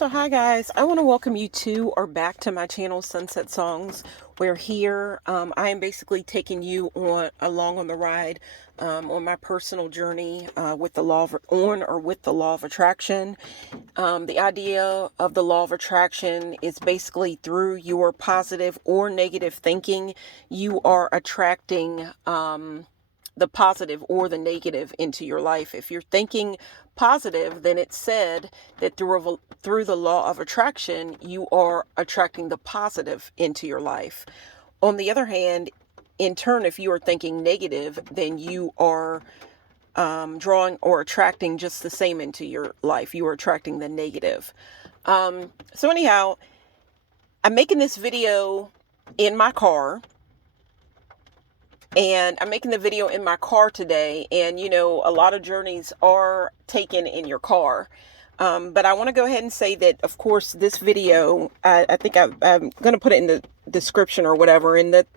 So hi guys, I want to welcome you to or back to my channel Sunset Songs, where here I am basically taking you along on the ride on my personal journey with the law of attraction. The idea of the law of attraction is basically through your positive or negative thinking, you are attracting the positive or the negative into your life. If you're thinking positive, then it's said that through the law of attraction, you are attracting the positive into your life. On the other hand, in turn, if you are thinking negative, then you are drawing or attracting just the same into your life. You are attracting the negative. So anyhow, I'm making this video in my car. And I'm making the video in my car today. And, you know, a lot of journeys are taken in your car. But I want to go ahead and say that, of course, this video, I think I'm going to put it in the description or whatever. And that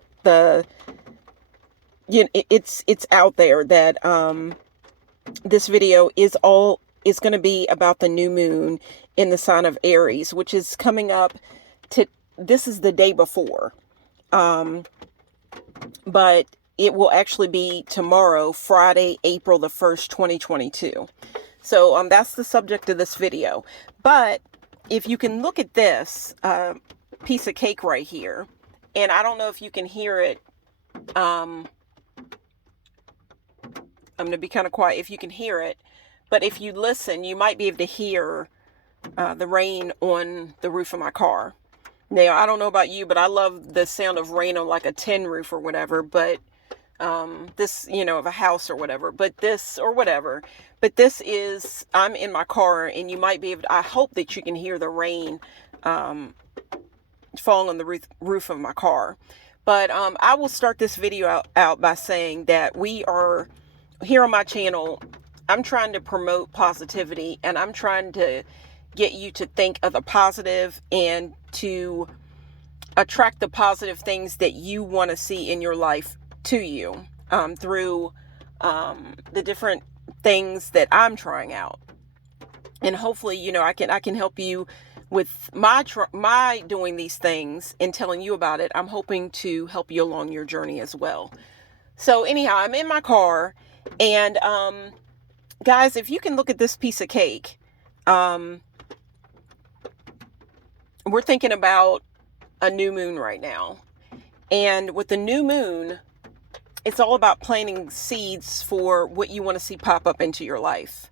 it's out there that this video is going to be about the new moon in the sign of Aries, which is coming up this is the day before. But it will actually be tomorrow, Friday, April the 1st, 2022. So that's the subject of this video. But if you can look at this piece of cake right here, and I don't know if you can hear it. I'm going to be kind of quiet if you can hear it. But if you listen, you might be able to hear the rain on the roof of my car. Now, I don't know about you, but I love the sound of rain on like a tin roof or whatever, but this, you know, of a house or whatever, but this is, I'm in my car and you might be able to, I hope that you can hear the rain falling on the roof of my car. But I will start this video out by saying that we are here on my channel. I'm trying to promote positivity, and I'm trying to get you to think of the positive and to attract the positive things that you want to see in your life to you through the different things that I'm trying out. And hopefully, you know, I can help you with my doing these things and telling you about it. I'm hoping to help you along your journey as well. So anyhow, I'm in my car, and guys, if you can look at this piece of cake, we're thinking about a new moon right now. And with the new moon, it's all about planting seeds for what you want to see pop up into your life.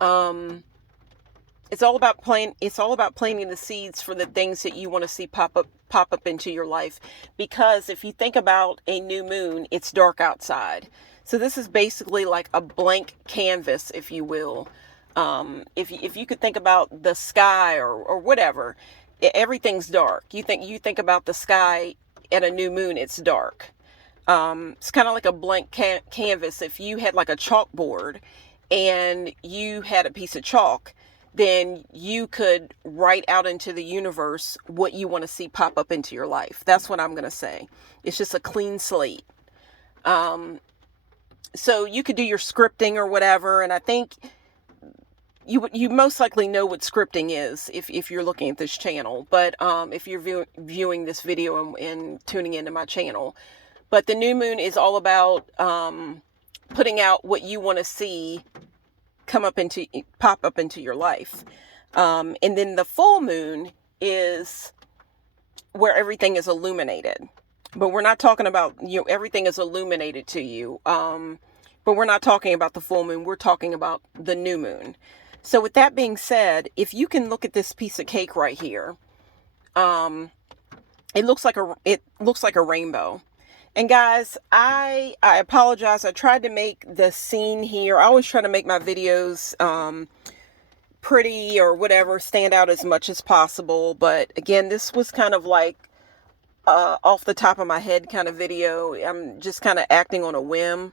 It's all about planting the seeds for the things that you want to see pop up into your life. Because if you think about a new moon, it's dark outside. So this is basically like a blank canvas, if you will. If you could think about the sky or whatever, everything's dark. You think about the sky at a new moon, it's dark. It's kind of like a blank canvas. If you had like a chalkboard and you had a piece of chalk, then you could write out into the universe what you want to see pop up into your life. That's what I'm going to say. It's just a clean slate. So you could do your scripting or whatever. And I think you most likely know what scripting is if you're looking at this channel. But if you're viewing this video and tuning into my channel. But the new moon is all about putting out what you want to see pop up into your life. And then the full moon is where everything is illuminated. But we're not talking about, you know, everything is illuminated to you. But we're not talking about the full moon. We're talking about the new moon. So with that being said, if you can look at this piece of cake right here, it looks like a rainbow. And guys, I apologize. I tried to make the scene here. I always try to make my videos pretty or whatever, stand out as much as possible. But again, this was kind of like off the top of my head kind of video. I'm just kind of acting on a whim.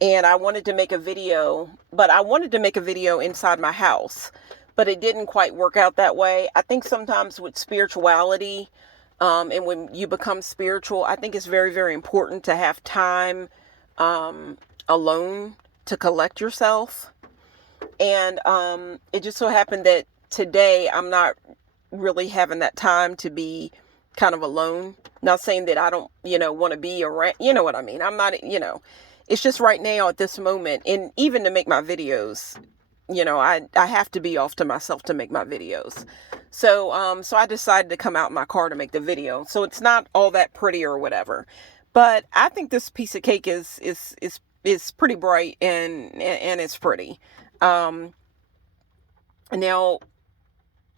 And I wanted to make a video, but I wanted to make a video inside my house, but it didn't quite work out that way. I think sometimes with spirituality, and when you become spiritual, I think it's very, very important to have time alone to collect yourself. And it just so happened that today I'm not really having that time to be kind of alone. Not saying that I don't, want to be around, you know what I mean? I'm not, it's just right now at this moment, and even to make my videos, I have to be off to myself to make my videos. So I decided to come out in my car to make the video. So it's not all that pretty or whatever, but I think this piece of cake is pretty bright and it's pretty. Now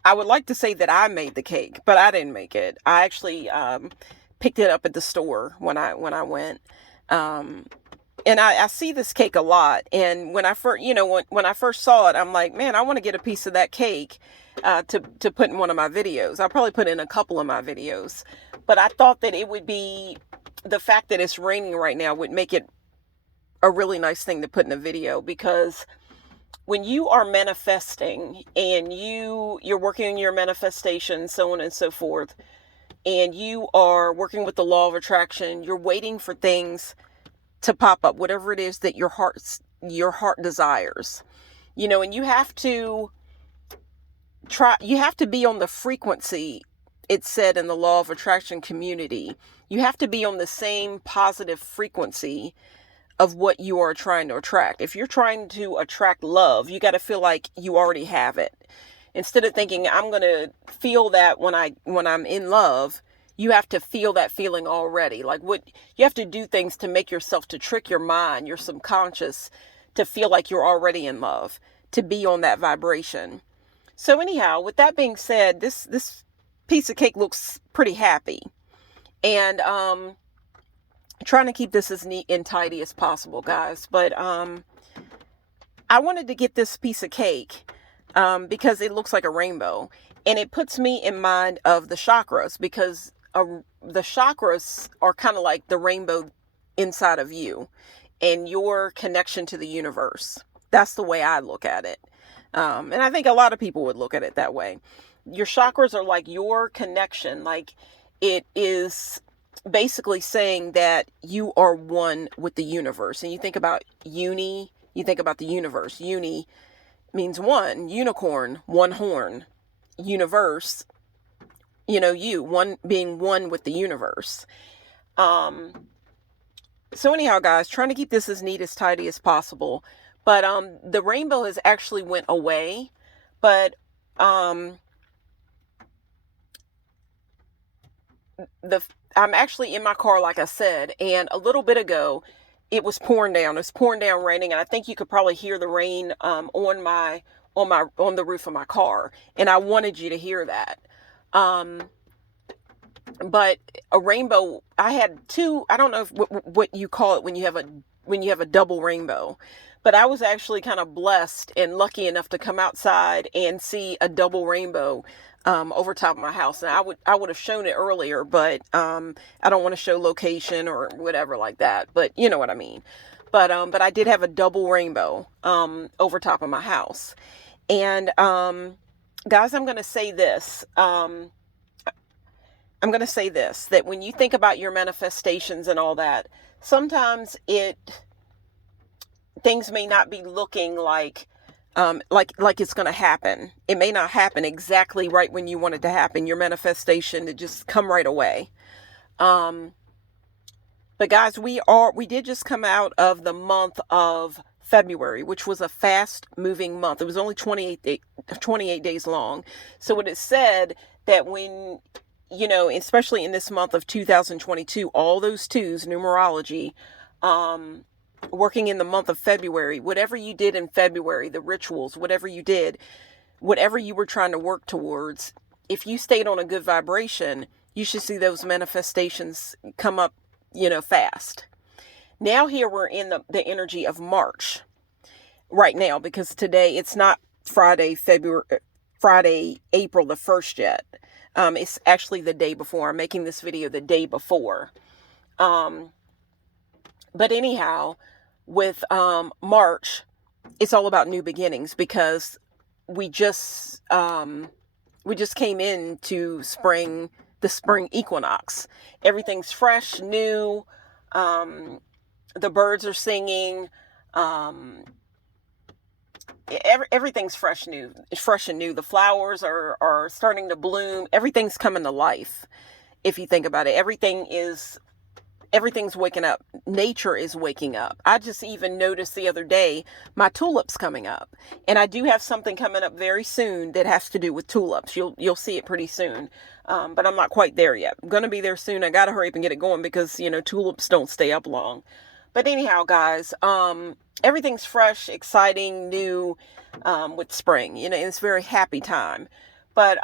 I would like to say that I made the cake, but I didn't make it. I actually picked it up at the store when I went. And I see this cake a lot. And when I first, when I first saw it, I'm like, man, I want to get a piece of that cake to put in one of my videos. I'll probably put in a couple of my videos. But I thought that it would be, the fact that it's raining right now would make it a really nice thing to put in a video, because when you are manifesting and you're working on your manifestation, so on and so forth, and you are working with the law of attraction, you're waiting for things to pop up, whatever it is that your heart desires, and you have to be on the frequency. It's said in the law of attraction community, you have to be on the same positive frequency of what you are trying to attract. If you're trying to attract love, you got to feel like you already have it. Instead of thinking, I'm going to feel that when I'm in love, you have to feel that feeling already. Like, what you have to do things to make yourself, to trick your mind, your subconscious, to feel like you're already in love, to be on that vibration. So anyhow, with that being said, this piece of cake looks pretty happy. And trying to keep this as neat and tidy as possible, guys. But I wanted to get this piece of cake because it looks like a rainbow. And it puts me in mind of the chakras, because the chakras are kind of like the rainbow inside of you and your connection to the universe. That's the way I look at it. And I think a lot of people would look at it that way. Your chakras are like your connection. Like, it is basically saying that you are one with the universe. And you think about uni, you think about the universe. Uni means one, unicorn, one horn, universe, one being one with the universe. So anyhow, guys, trying to keep this as neat, as tidy as possible. But the rainbow has actually went away. But I'm actually in my car, like I said, and a little bit ago, it was pouring down. It was pouring down, raining, and I think you could probably hear the rain on the roof of my car. And I wanted you to hear that. But a rainbow, I had two. I don't know what you call it when you have a double rainbow. But I was actually kind of blessed and lucky enough to come outside and see a double rainbow over top of my house. And I would have shown it earlier, but I don't want to show location or whatever like that. But you know what I mean. But I did have a double rainbow over top of my house. And guys, I'm going to say this. That when you think about your manifestations and all that, sometimes things may not be looking like it's going to happen. It may not happen exactly right when you want it to happen. Your manifestation to just come right away. But guys, we did just come out of the month of February, which was a fast moving month. It was only 28 days long. So it is said that when, especially in this month of 2022, all those twos, numerology, working in the month of February, whatever you did in February, the rituals, whatever you did, whatever you were trying to work towards, if you stayed on a good vibration, you should see those manifestations come up, fast. Now here we're in the energy of March right now, because today it's not Friday, April the 1st yet. It's actually the day before. I'm making this video the day before. But anyhow, with March, it's all about new beginnings, because we just came into the spring equinox. Everything's fresh, new. The birds are singing. everything's fresh and new. The flowers are starting to bloom. Everything's coming to life. If you think about it, everything's waking up. Nature is waking up. I just even noticed the other day my tulips coming up, and I do have something coming up very soon that has to do with tulips. You'll see it pretty soon, but I'm not quite there yet. I'm gonna be there soon. I gotta hurry up and get it going because tulips don't stay up long. But anyhow, guys, everything's fresh, exciting, new with spring. It's a very happy time. But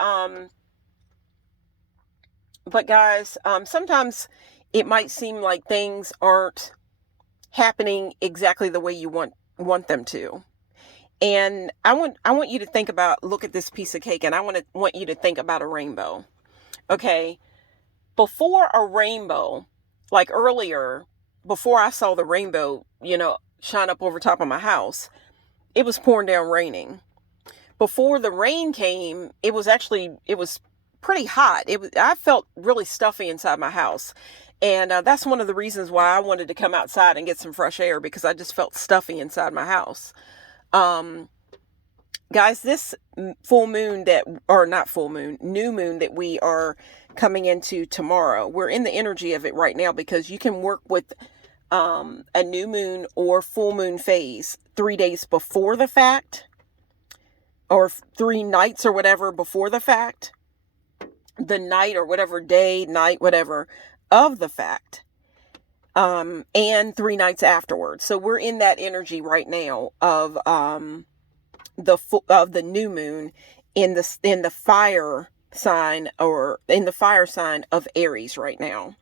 guys, sometimes it might seem like things aren't happening exactly the way you want them to. And I want you to look at this piece of cake, and I want you to think about a rainbow. Okay? Before a rainbow, like earlier, before I saw the rainbow, shine up over top of my house, it was pouring down raining. Before the rain came, it was pretty hot. I felt really stuffy inside my house. And that's one of the reasons why I wanted to come outside and get some fresh air, because I just felt stuffy inside my house. Guys, this new moon that we are coming into tomorrow, we're in the energy of it right now, because you can work with a new moon or full moon phase 3 days before the fact, or 3 nights or whatever before the fact, the night or whatever day, night, whatever of the fact, and 3 nights afterwards. So we're in that energy right now of the new moon in the fire sign, or in the fire sign of Aries right now.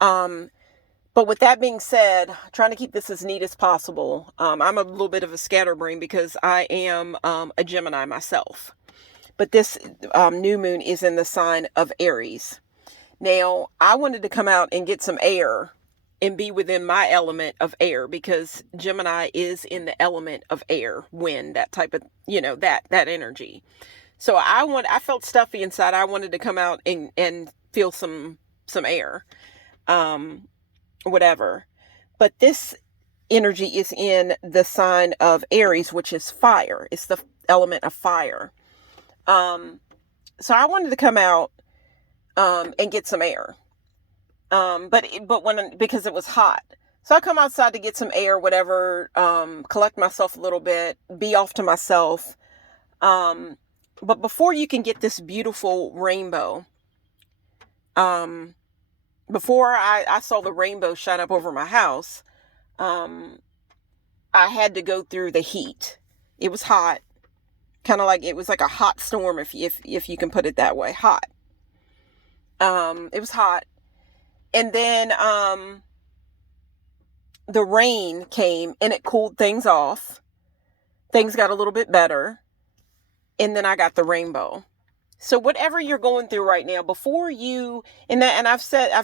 But with that being said, trying to keep this as neat as possible. I'm a little bit of a scatterbrain because I am a Gemini myself. But this new moon is in the sign of Aries. Now, I wanted to come out and get some air and be within my element of air, because Gemini is in the element of air, wind, that type of, that energy. So I felt stuffy inside. I wanted to come out and feel some air, whatever. But this energy is in the sign of Aries, which is fire. It's the element of fire. So I wanted to come out and get some air. Because it was hot. So I come outside to get some air, whatever, collect myself a little bit, be off to myself. But before you can get this beautiful rainbow, before I saw the rainbow shine up over my house, I had to go through the heat. It was hot. Kind of like, it was like a hot storm, if you can put it that way. Hot. It was hot. And then the rain came and it cooled things off. Things got a little bit better. And then I got the rainbow. So whatever you're going through right now, I've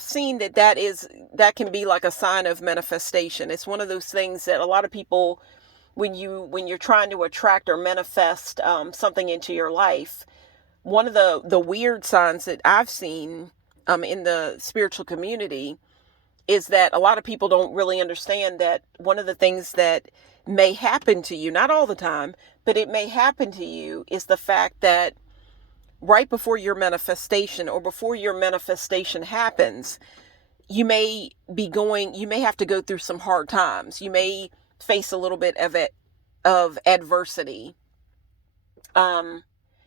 seen that can be like a sign of manifestation. It's one of those things that a lot of people, when you're trying to attract or manifest something into your life, one of the weird signs that I've seen in the spiritual community is that a lot of people don't really understand that one of the things that may happen to you, not all the time, but it may happen to you, is the fact that right before your manifestation, or before your manifestation happens, you may have to go through some hard times. You may face a little bit of adversity. And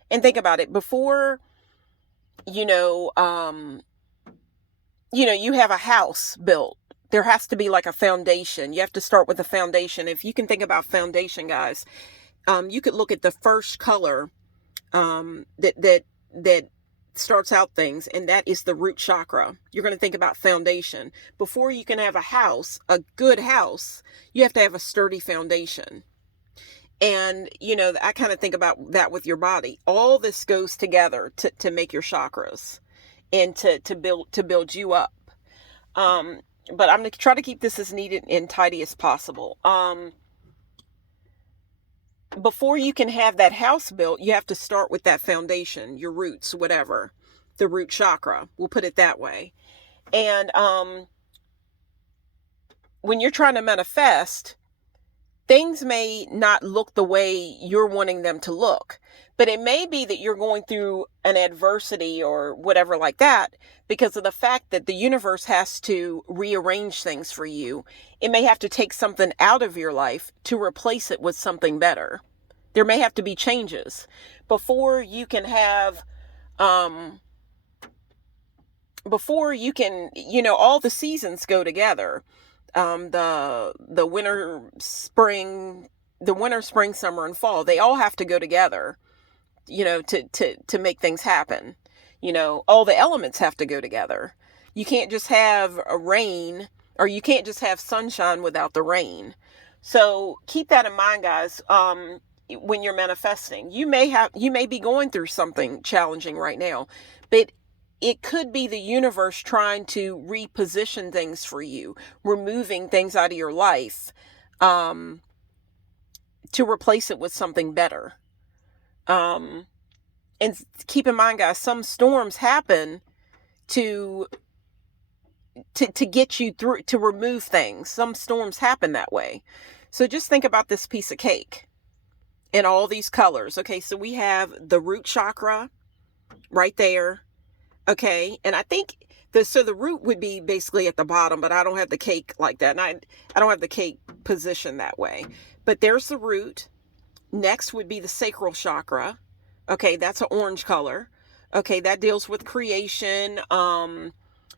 think about it. Before, you have a house built, there has to be like a foundation. You have to start with a foundation. If you can think about foundation, guys, you could look at the first color that starts out things, and that is the root chakra. You're going to think about foundation. Before you can have a good house, you have to have a sturdy foundation. And, I kind of think about that with your body. All this goes together to make your chakras and to build you up. But I'm going to try to keep this as neat and tidy as possible. Before you can have that house built, you have to start with that foundation, your roots, whatever, the root chakra, we'll put it that way. And when you're trying to manifest, things may not look the way you're wanting them to look, but it may be that you're going through an adversity or whatever like that because of the fact that the universe has to rearrange things for you. It may have to take something out of your life to replace it with something better. There may have to be changes before you can have, all the seasons go together. The winter, spring, summer, and fall, they all have to go together, to make things happen. All the elements have to go together. You can't just have a rain, or you can't just have sunshine without the rain. So keep that in mind, guys. When you're manifesting, you may be going through something challenging right now, but it could be the universe trying to reposition things for you, removing things out of your life, to replace it with something better. And keep in mind, guys, some storms happen to get you through, to remove things. Some storms happen that way. So just think about this piece of cake in all these colors. Okay, so we have the root chakra right there. Okay, and I think the root would be basically at the bottom, but I don't have the cake like that. And I don't have the cake positioned that way. But there's the root. Next would be the sacral chakra. Okay, that's an orange color. Okay, that deals with creation,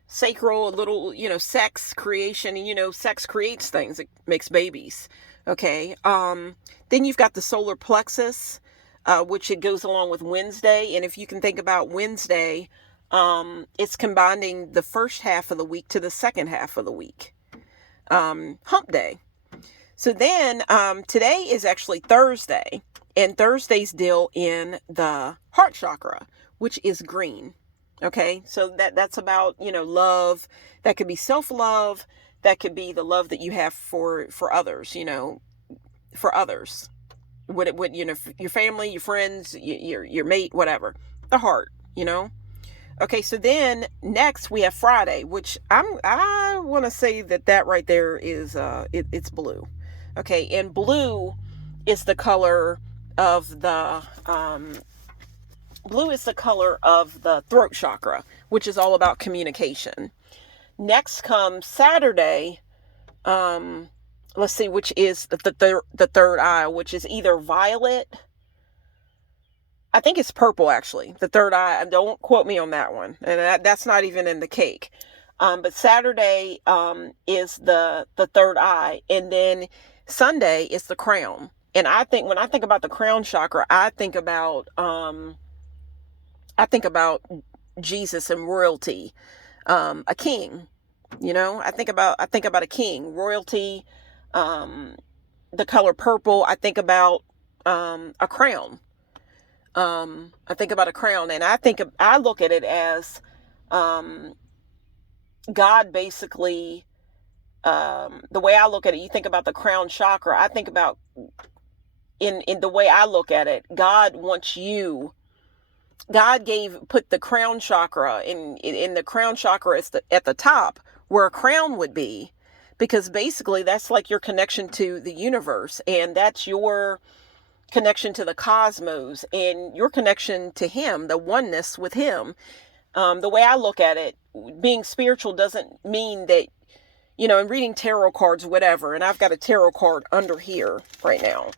sacral, a little, sex, creation, and sex creates things. It makes babies. Okay, then you've got the solar plexus, which it goes along with Wednesday. And if you can think about Wednesday, it's combining the first half of the week to the second half of the week. Hump day. So then, today is actually Thursday, and Thursday's deal in the heart chakra, which is green. Okay. So that's about, love. That could be self-love. That could be the love that you have for others, for others. What, your family, your friends, your mate, whatever. The heart, Okay, so then next we have Friday, which I want to say that right there is it's blue. Okay, and blue is the color of the throat chakra, which is all about communication. Next comes Saturday. Let's see, which is the third eye, which is either violet. I think it's purple, actually. The third eye. Don't quote me on that one. And that's not even in the cake. But Saturday is the third eye. And then Sunday is the crown. And when I think about the crown chakra, I think about Jesus and royalty, a king. I think about a king, royalty, the color purple. I think about a crown. I think about a crown, and I look at it as God basically, the way I look at it, you think about the crown chakra, I think about, in the way I look at it, God wants you, put the crown chakra in the crown chakra is at the top where a crown would be, because basically that's like your connection to the universe, and that's your connection to the cosmos and your connection to him, the oneness with him. The way I look at it, being spiritual doesn't mean that, and reading tarot cards, whatever. And I've got a tarot card under here right now.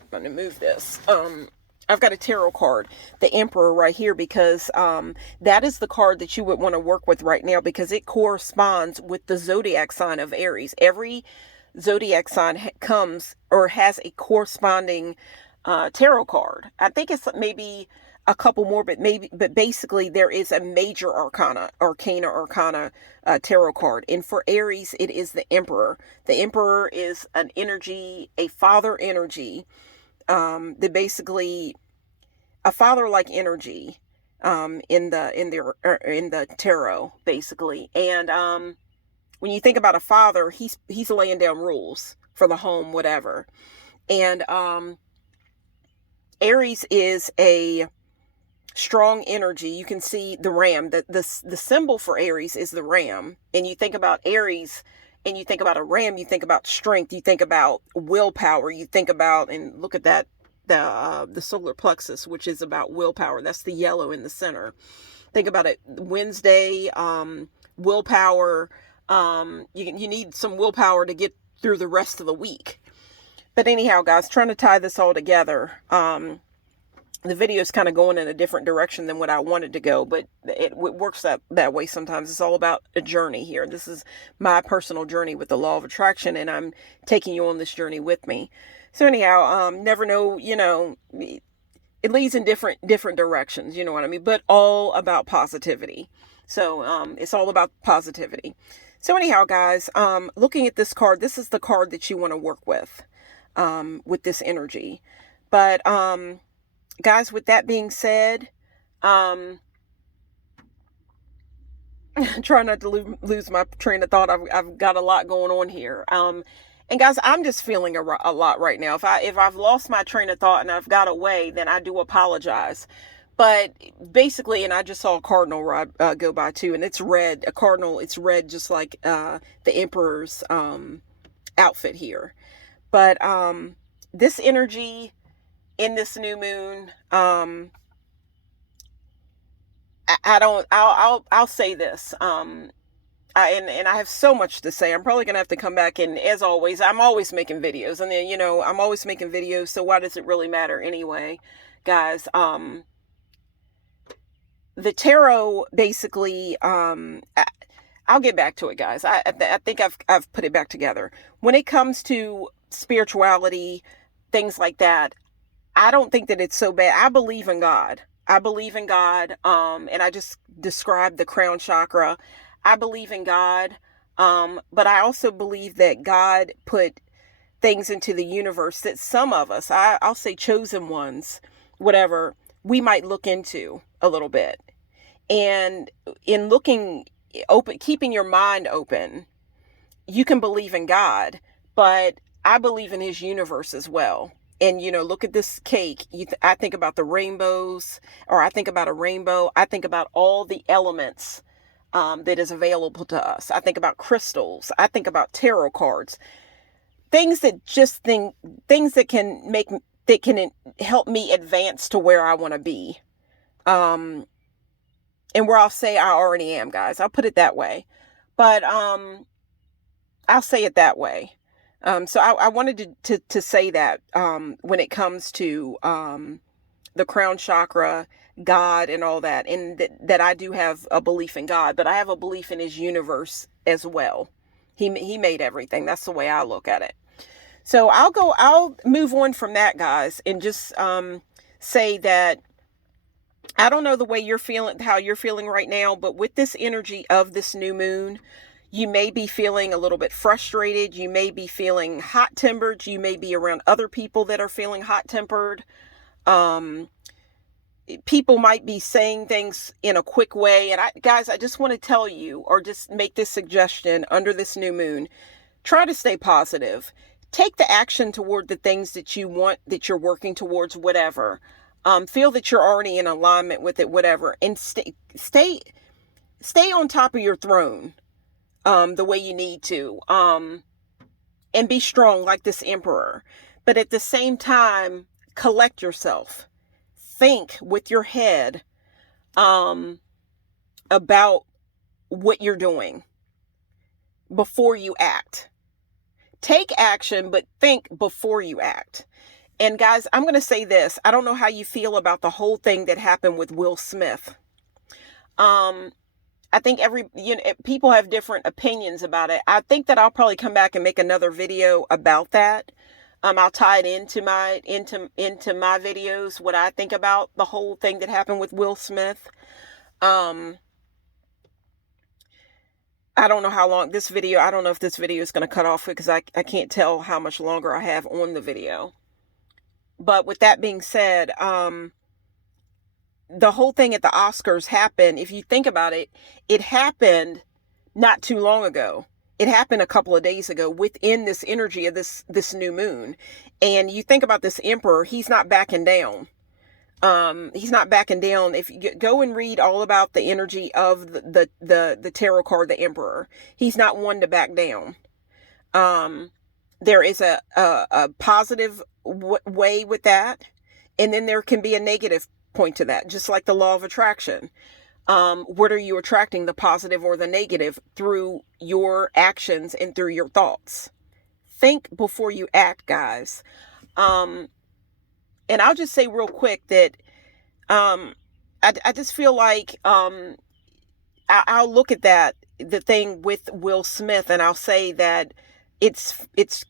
I'm going to move this. I've got a tarot card, the Emperor, right here, because that is the card that you would want to work with right now, because it corresponds with the zodiac sign of Aries. Every zodiac sign comes or has a corresponding tarot card. I think it's maybe a couple more, but basically there is a major arcana tarot card. And for Aries, it is the Emperor. The Emperor is an energy, a father energy, that basically a father-like energy in the tarot, basically. And when you think about a father, he's laying down rules for the home, whatever. And Aries is a strong energy. You can see the ram. The symbol for Aries is the ram. And you think about Aries and you think about a ram, you think about strength, you think about willpower, you think about, and look at that, the solar plexus, which is about willpower. That's the yellow in the center. Think about it. Wednesday, willpower. You need some willpower to get through the rest of the week. But anyhow, guys, trying to tie this all together. The video is kind of going in a different direction than what I wanted to go, but it works that way sometimes. It's all about a journey here. This is my personal journey with the law of attraction, and I'm taking you on this journey with me. So anyhow, never know, it leads in different directions, you know what I mean? But all about positivity. So it's all about positivity. So anyhow, guys, looking at this card, this is the card that you want to work with this energy. But guys, with that being said, try not to lose my train of thought. I've got a lot going on here. And guys, I'm just feeling a lot right now. If I've lost my train of thought and I've got away, then I do apologize. But basically, and I just saw a cardinal rod go by too, and it's red. A cardinal, it's red, just like the emperor's outfit here. But this energy in this new moon, I'll say this. And I have so much to say. I'm probably gonna have to come back, and as always, I'm always making videos, and then I'm always making videos. So why does it really matter anyway, guys? The tarot basically. I'll get back to it, guys. I think I've put it back together. When it comes to spirituality, things like that, I don't think that it's so bad. I believe in God. I believe in God. And I just described the crown chakra. I believe in God. But I also believe that God put things into the universe that some of us, I'll say chosen ones, whatever, we might look into a little bit. And in looking open, keeping your mind open, you can believe in God, but I believe in his universe as well. And, look at this cake. I think about the rainbows, or I think about a rainbow. I think about all the elements that is available to us. I think about crystals. I think about tarot cards. Things that can help me advance to where I want to be. And where I'll say I already am, guys. I'll put it that way. But I'll say it that way. So I wanted to say that when it comes to the crown chakra, God, and all that, and that I do have a belief in God, but I have a belief in his universe as well. He made everything. That's the way I look at it. So I'll move on from that, guys, and just say that I don't know the way how you're feeling right now, but with this energy of this new moon, you may be feeling a little bit frustrated. You may be feeling hot-tempered. You may be around other people that are feeling hot-tempered. People might be saying things in a quick way. And guys, I just want to tell you, or just make this suggestion under this new moon, try to stay positive. Take the action toward the things that you want, that you're working towards, whatever. Feel that you're already in alignment with it, whatever. And stay on top of your throne. The way you need to, and be strong like this emperor. But at the same time, collect yourself. Think with your head about what you're doing before you act. Take action, but think before you act. And guys, I'm going to say this. I don't know how you feel about the whole thing that happened with Will Smith. I think people have different opinions about it. I think that I'll probably come back and make another video about that. I'll tie it into my videos, what I think about the whole thing that happened with Will Smith. I don't know how long this video, I don't know if this video is going to cut off because I can't tell how much longer I have on the video. But with that being said, the whole thing at the Oscars happened. If you think about it, it happened not too long ago. It happened a couple of days ago within this energy of this new moon. And you think about this emperor, he's not backing down. He's not backing down. If you go and read all about the energy of the tarot card, the emperor, he's not one to back down. There is a positive way with that. And then there can be a negative point to that, just like the law of attraction. What are you attracting, the positive or the negative, through your actions and through your thoughts? Think before you act, guys. And I'll just say real quick that I just feel like I'll look at the thing with Will Smith, and I'll say that it's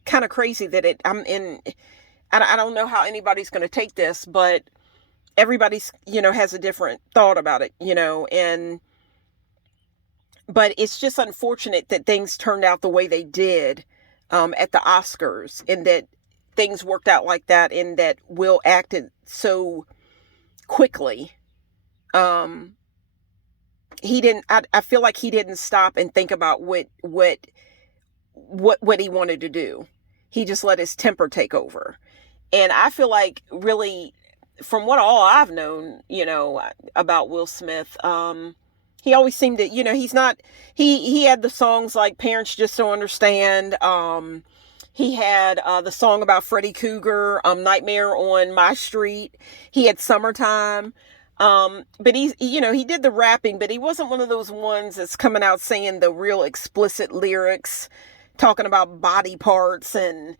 kind of crazy that I don't know how anybody's going to take this, but everybody's, has a different thought about it, but it's just unfortunate that things turned out the way they did at the Oscars, and that things worked out like that, and that Will acted so quickly. He didn't, I feel like he didn't stop and think about what he wanted to do. He just let his temper take over. And I feel like, really, from what all I've known, about Will Smith, he always seemed to, he had the songs like Parents Just Don't Understand. He had the song about Freddy Cougar, Nightmare on My Street. He had Summertime. But he did the rapping, but he wasn't one of those ones that's coming out saying the real explicit lyrics, talking about body parts and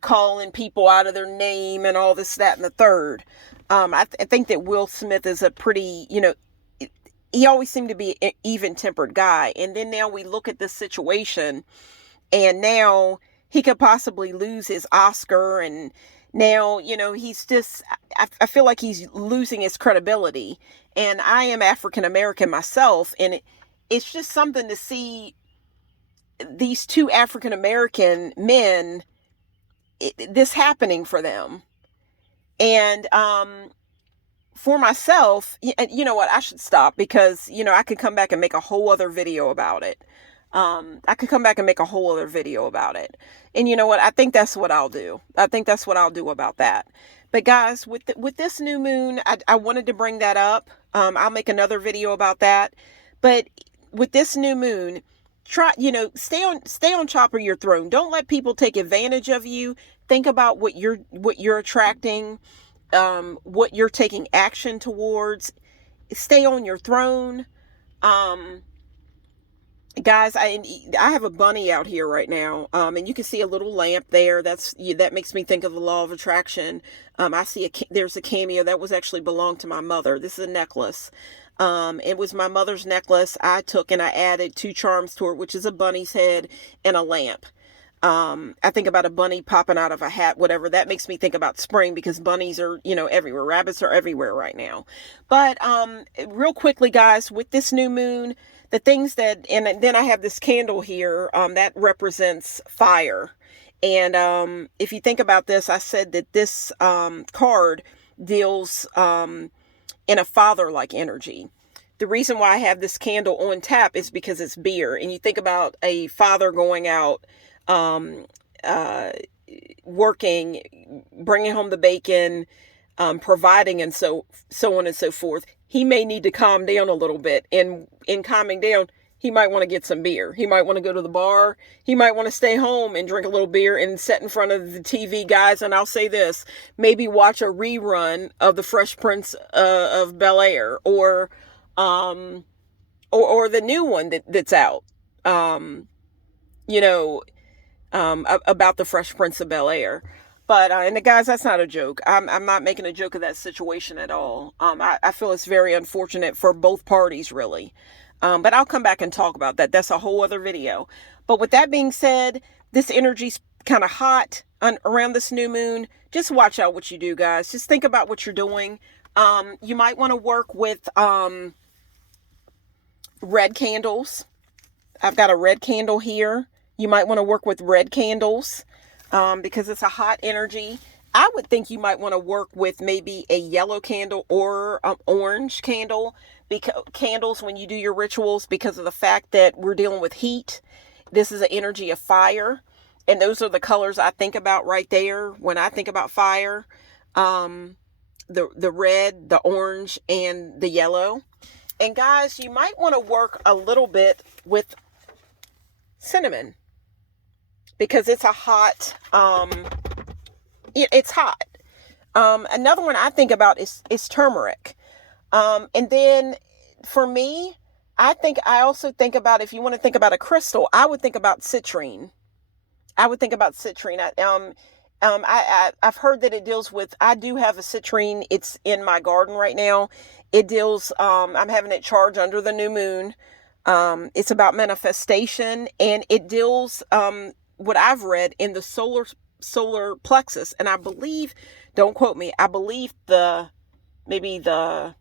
calling people out of their name and all this, that, and the third. I think that Will Smith is a pretty, he always seemed to be an even-tempered guy. And then now we look at this situation, and now he could possibly lose his Oscar, and now, he's just, I feel like he's losing his credibility. And I am African American myself, and it's just something to see these two African American men, this happening for them. And for myself, you know what, I should stop, because, I could come back and make a whole other video about it. And you know what? I think that's what I'll do. About that. But guys, with this new moon, I wanted to bring that up. I'll make another video about that. But with this new moon, try, stay on top of your throne. Don't let people take advantage of you. Think about what you're attracting, what you're taking action towards. Stay on your throne. Guys, I have a bunny out here right now, and you can see a little lamp there. That makes me think of the law of attraction. I see there's a cameo that was actually belonged to my mother. This is a necklace. It was my mother's necklace. I took and I added 2 charms to it, which is a bunny's head and a lamp. I think about a bunny popping out of a hat, whatever. That makes me think about spring, because bunnies are, everywhere. Rabbits are everywhere right now. But real quickly, guys, with this new moon, the things that, and then I have this candle here, that represents fire. And if you think about this, I said that this card deals in a father-like energy. The reason why I have this candle on tap is because it's beer. And you think about a father going out, working, bringing home the bacon, providing, and so on and so forth. He may need to calm down a little bit. And in calming down, he might want to get some beer. He might want to go to the bar. He might want to stay home and drink a little beer and sit in front of the TV, guys. And I'll say this, maybe watch a rerun of The Fresh Prince of Bel-Air, or the new one that's out, about the Fresh Prince of Bel-Air. But, and the guys, that's not a joke. I'm not making a joke of that situation at all. I feel it's very unfortunate for both parties, really. But I'll come back and talk about that. That's a whole other video. But with that being said, this energy's kind of hot around this new moon. Just watch out what you do, guys. Just think about what you're doing. You might want to work with red candles. I've got a red candle here. You might want to work with red candles. Because it's a hot energy. I would think you might want to work with maybe a yellow candle or orange candle, because candles when you do your rituals, because of the fact that we're dealing with heat. This is an energy of fire, and those are the colors I think about right there when I think about fire. The red, the orange, and the yellow. And guys, you might want to work a little bit with cinnamon. because it's a hot, it's hot. Another one I think about is turmeric. And then for me, I also think about, if you want to think about a crystal, I would think about citrine. I've heard that it deals with, I do have a citrine. It's in my garden right now. It deals, I'm having it charged under the new moon. It's about manifestation, and it deals, what I've read in the solar plexus. And I believe, don't quote me, I believe maybe the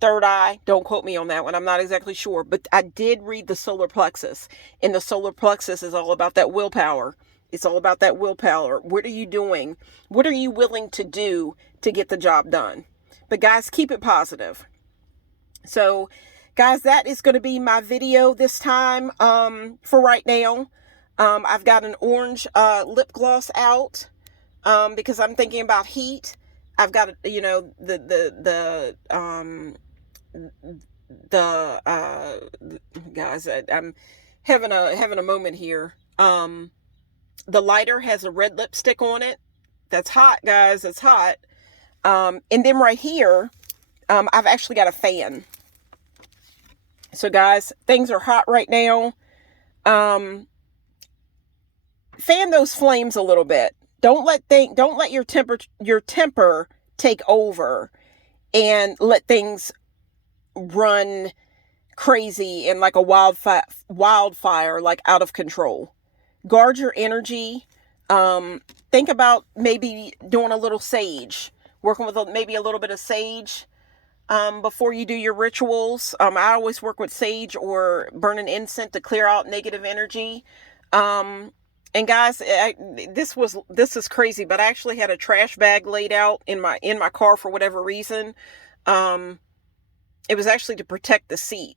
third eye, don't quote me on that one, I'm not exactly sure, but I did read the solar plexus, and the solar plexus is all about that willpower. It's all about that willpower. What are you doing? What are you willing to do to get the job done? But guys, keep it positive. So guys, that is going to be my video this time, for right now. I've got an orange lip gloss out, because I'm thinking about heat. I've got, guys, I'm having a moment here. The lighter has a red lipstick on it. That's hot, guys. That's hot. And then right here, I've actually got a fan. So guys, things are hot right now. Fan those flames a little bit. Don't let your temper take over and let things run crazy and like a wildfire, like out of control. Guard your energy. Think about maybe doing a little sage, working with maybe a little bit of sage, before you do your rituals. I always work with sage or burning incense to clear out negative energy. And guys, this is crazy, but I actually had a trash bag laid out in my car for whatever reason. It was actually to protect the seat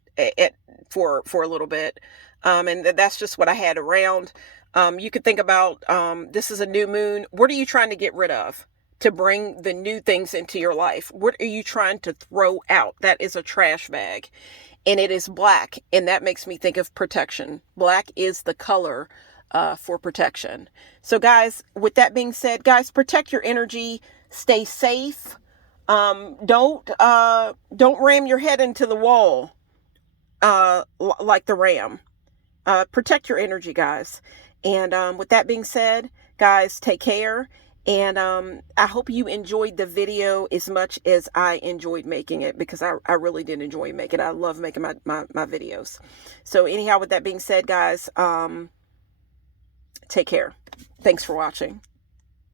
for a little bit. And that's just what I had around. You could think about, this is a new moon. What are you trying to get rid of to bring the new things into your life? What are you trying to throw out? That is a trash bag, and it is black. And that makes me think of protection. Black is the color, for protection. So guys, with that being said, guys, protect your energy, stay safe. Don't ram your head into the wall, like the ram. Protect your energy, guys. And with that being said, guys, take care. And I hope you enjoyed the video as much as I enjoyed making it, because I really did enjoy making it. I love making my videos. So anyhow, with that being said, guys, take care. Thanks for watching.